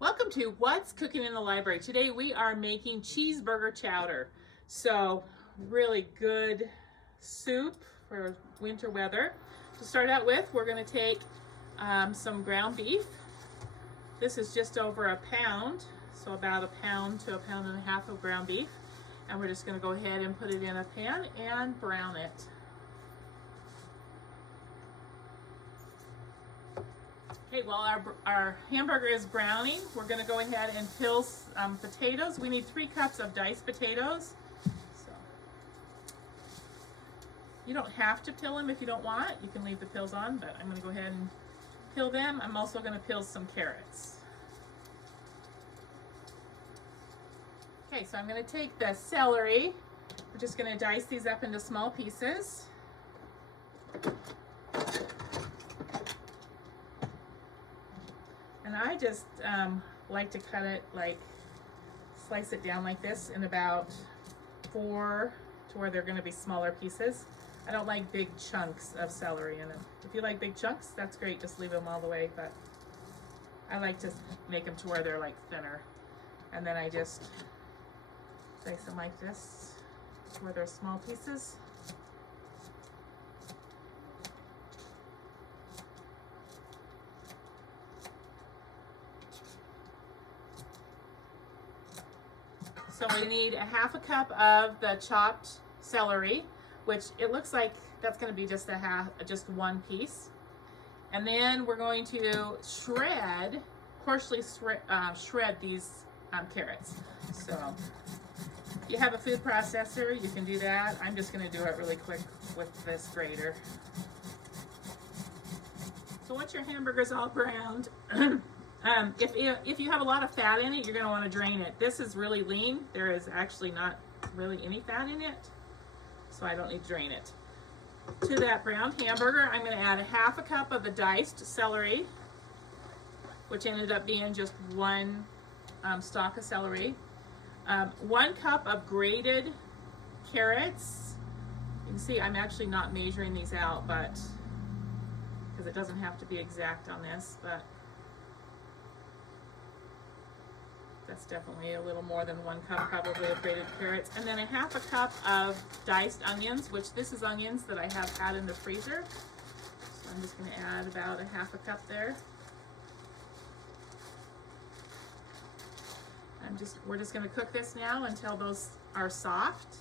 Welcome to What's Cooking in the Library. Today we are making cheeseburger chowder. So really good soup for winter weather. To start out with, we're going to take some ground beef. This is just over a pound, so about a pound to a pound and a half of ground beef. And we're just going to go ahead and put it in a pan and brown it. Okay, while our hamburger is browning, we're going to go ahead and peel potatoes. We need 3 cups of diced potatoes. So you don't have to peel them if you don't want. You can leave the peels on, but I'm going to go ahead and peel them. I'm also going to peel some carrots. Okay, so I'm going to take the celery. We're just going to dice these up into small pieces. And I just like to cut it slice it down like this in about 4 to where they're going to be smaller pieces. I don't like big chunks of celery in them. If you like big chunks, that's great, just leave them all the way, but I like to make them to where they're like thinner. And then I just slice them like this to where they're small pieces. So we need a half a cup of the chopped celery, which it looks like that's going to be just just one piece. And then we're going to coarsely shred these carrots. So if you have a food processor, you can do that. I'm just going to do it really quick with this grater. So once your hamburger's all browned, if you have a lot of fat in it, you're going to want to drain it. This is really lean. There is actually not really any fat in it, so I don't need to drain it. To that browned hamburger, I'm going to add a half a cup of the diced celery, which ended up being just 1 stalk of celery. 1 cup of grated carrots. You can see I'm actually not measuring these out, but because it doesn't have to be exact on this, but that's definitely a little more than 1 cup probably of grated carrots. And then a half a cup of diced onions, which this is onions that I have had in the freezer. So I'm just going to add about a half a cup there. We're just going to cook this now until those are soft.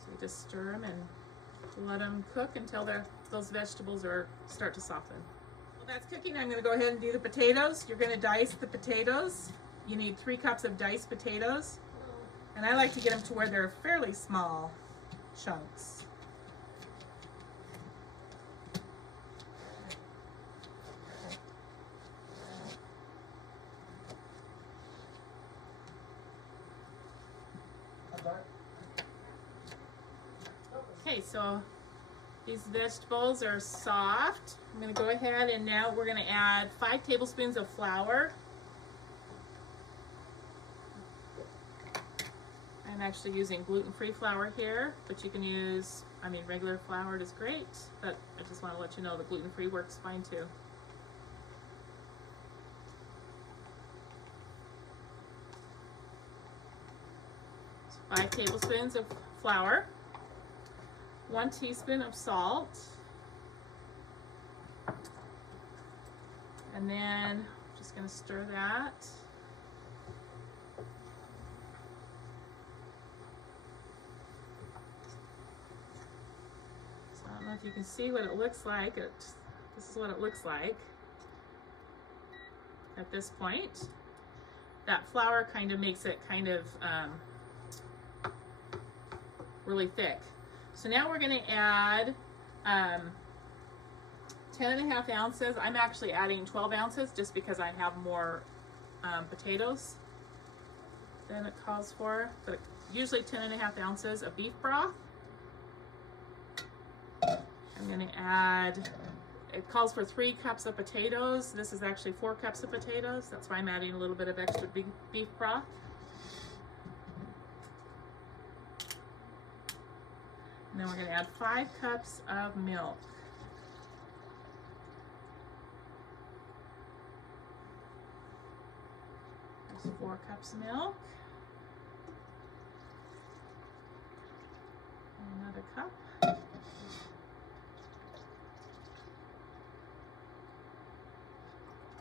So we just stir them and let them cook until those vegetables start to soften. Well, that's cooking. I'm going to go ahead and do the potatoes. You're going to dice the potatoes. You need 3 cups of diced potatoes, and I like to get them to where they're fairly small chunks. Okay, so these vegetables are soft. I'm going to go ahead and now we're going to add 5 tablespoons of flour. I'm actually using gluten-free flour here, but you can use, regular flour is great, but I just want to let you know the gluten-free works fine too. So 5 tablespoons of flour, 1 teaspoon of salt, and then I'm just going to stir that. I don't know if you can see what it looks like. This is what it looks like at this point. That flour kind of makes it really thick. So now we're going to add 10.5 ounces. I'm actually adding 12 ounces just because I have more potatoes than it calls for, but usually 10.5 ounces of beef broth. I'm going to add, it calls for 3 cups of potatoes. This is actually 4 cups of potatoes. That's why I'm adding a little bit of extra beef broth. And then we're going to add 5 cups of milk. There's 4 cups of milk. Another cup.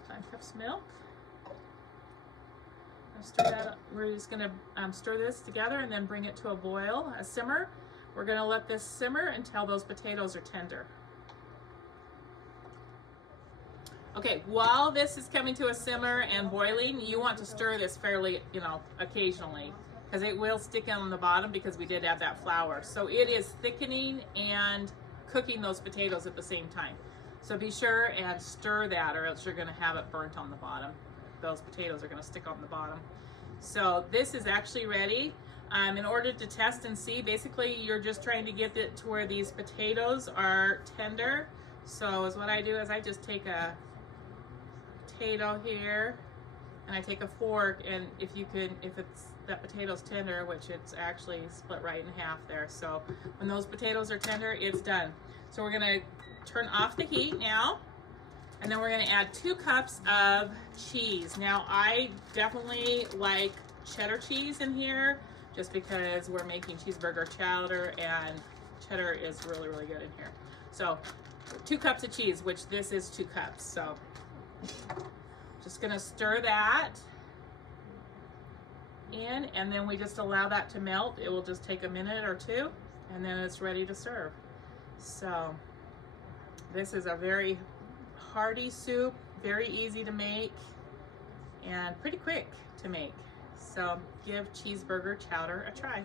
5 cups of milk. Stir that up. We're just going to stir this together and then bring it to a boil, a simmer. We're going to let this simmer until those potatoes are tender. Okay, while this is coming to a simmer and boiling, you want to stir this fairly, occasionally, because it will stick on the bottom because we did add that flour. So it is thickening and cooking those potatoes at the same time. So be sure and stir that, or else you're going to have it burnt on the bottom. Those potatoes are going to stick on the bottom. So this is actually ready. In order to test and see, basically you're just trying to get it to where these potatoes are tender. So what I do is I just take a potato here and I take a fork, and if that potato's tender, which it's actually split right in half there. So when those potatoes are tender, it's done. So we're going to turn off the heat now. And then we're going to add 2 cups of cheese. Now, I definitely like cheddar cheese in here just because we're making cheeseburger chowder and cheddar is really, really good in here. So 2 cups of cheese, which this is 2 cups. So just going to stir that in, and then we just allow that to melt. It will just take a minute or 2, and then it's ready to serve. So this is a very hearty soup, very easy to make and pretty quick to make. So give cheeseburger chowder a try.